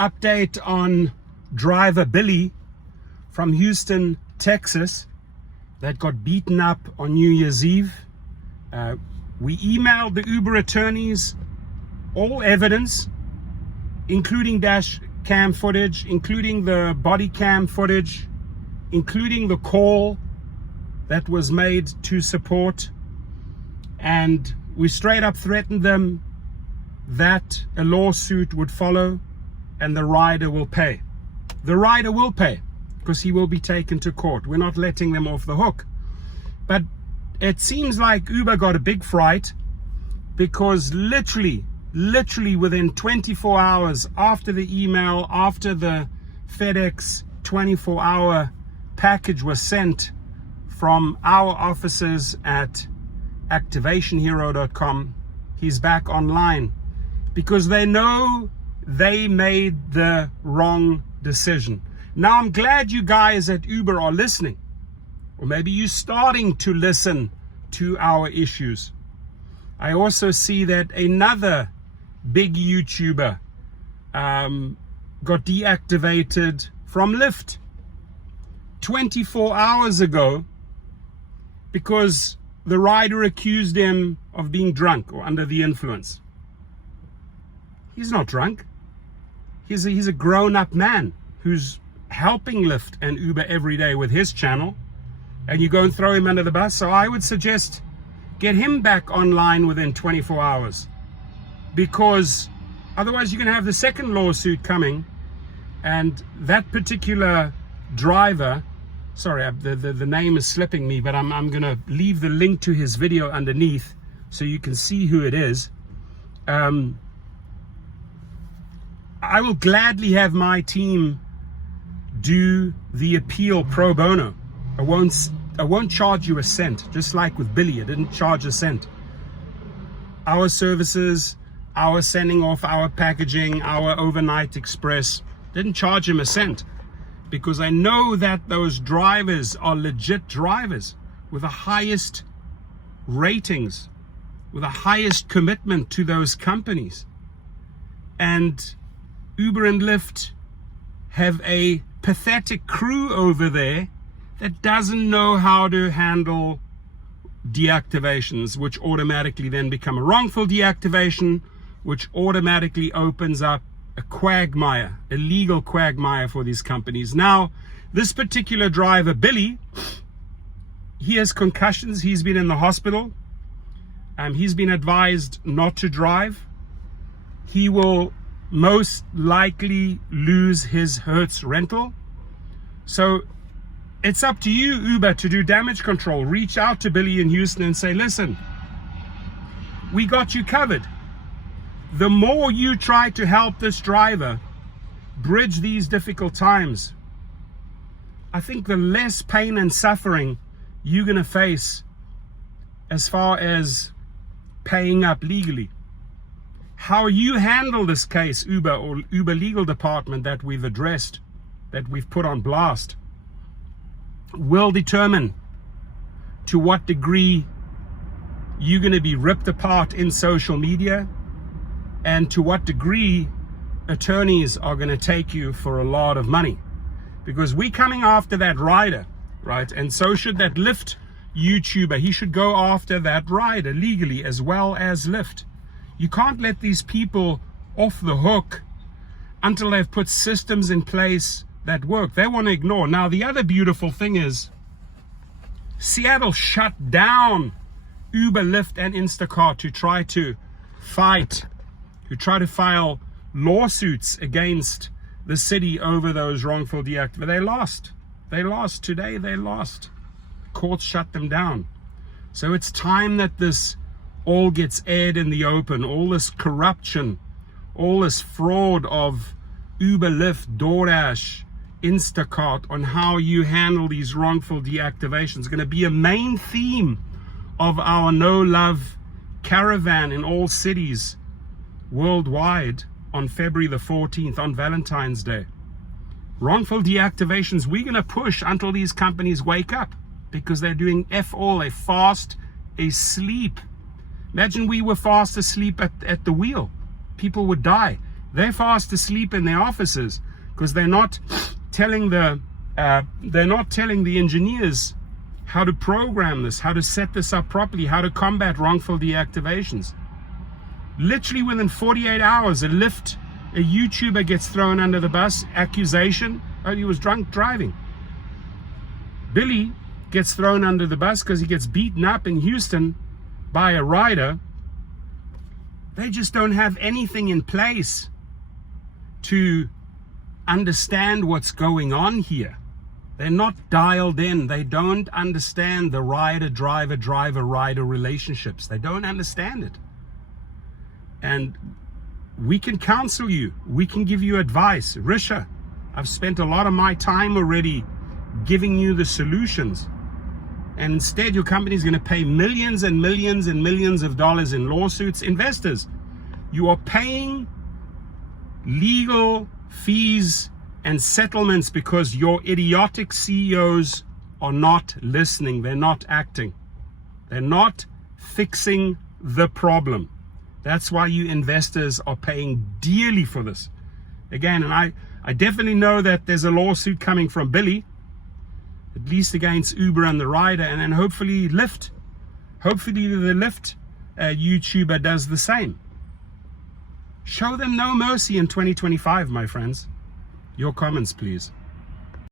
update on driver Billy from Houston, Texas, that got beaten up on New Year's Eve. We emailed the Uber attorneys all evidence, including dash cam footage, including the body cam footage, including the call that was made to support, and we straight up threatened them that a lawsuit would follow and the rider will pay. The rider will pay because he will be taken to court. We're not letting them off the hook. But it seems like Uber got a big fright, because literally within 24 hours after the email, after the FedEx 24-hour package was sent from our offices at activationhero.com, he's back online, because they know they made the wrong decision. Now, I'm glad you guys at Uber are listening, or maybe you're starting to listen to our issues. I also see that another big YouTuber got deactivated from Lyft 24 hours ago because the rider accused him of being drunk or under the influence. He's not drunk. He's a grown-up man who's helping Lyft and Uber every day with his channel, and you go and throw him under the bus. So I would suggest get him back online within 24 hours, because otherwise you're going to have the second lawsuit coming, and that particular driver, sorry, the name is slipping me, but I'm going to leave the link to his video underneath so you can see who it is. I will gladly have my team do the appeal pro bono. I won't charge you a cent, just like with Billy, I didn't charge a cent. Our services, our sending off, our packaging, our overnight express, didn't charge him a cent, because I know that those drivers are legit drivers with the highest ratings, with the highest commitment to those companies. And Uber and Lyft have a pathetic crew over there that doesn't know how to handle deactivations, which automatically then become a wrongful deactivation, which automatically opens up a quagmire, a legal quagmire for these companies. Now, this particular driver, Billy, he has concussions. He's been in the hospital. He's been advised not to drive. He will most likely lose his Hertz rental. So it's up to you, Uber, to do damage control. Reach out to Billy in Houston and say, listen, we got you covered. The more you try to help this driver bridge these difficult times, I think the less pain and suffering you're going to face as far as paying up legally. How you handle this case, Uber or Uber legal department, that we've addressed, that we've put on blast, will determine to what degree you're going to be ripped apart in social media, and to what degree attorneys are going to take you for a lot of money. Because we're coming after that rider, right? And so should that Lyft YouTuber. He should go after that rider legally as well as Lyft. You can't let these people off the hook until they've put systems in place that work. They want to ignore. Now, the other beautiful thing is Seattle shut down Uber, Lyft, and Instacart to try to fight, to try to file lawsuits against the city over those wrongful deactivations. They lost. They lost today. They lost. Courts shut them down. So it's time that this all gets aired in the open. All this corruption, all this fraud of Uber, Lyft, DoorDash, Instacart, on how you handle these wrongful deactivations is going to be a main theme of our No Love Caravan in all cities worldwide on February the 14th, on Valentine's Day. Wrongful deactivations, we're going to push until these companies wake up, because they're doing F all. They're fast asleep. Imagine we were fast asleep at the wheel. People would die. They're fast asleep in their offices because they're not telling the engineers how to program this, how to set this up properly, how to combat wrongful deactivations. Literally within 48 hours, a YouTuber gets thrown under the bus, accusation, oh, he was drunk driving. Billy gets thrown under the bus because he gets beaten up in Houston by a rider. They just don't have anything in place to understand what's going on here. They're not dialed in. They don't understand the rider-driver-driver-rider relationships. They don't understand it. And we can counsel you. We can give you advice. Risha, I've spent a lot of my time already giving you the solutions. And instead, your company is going to pay millions and millions and millions of dollars in lawsuits. Investors, you are paying legal fees and settlements because your idiotic CEOs are not listening. They're not acting. They're not fixing the problem. That's why you investors are paying dearly for this. Again, and I definitely know that there's a lawsuit coming from Billy, at least against Uber and the rider, and then hopefully Lyft. Hopefully the Lyft YouTuber does the same. Show them no mercy in 2025, my friends. Your comments, please.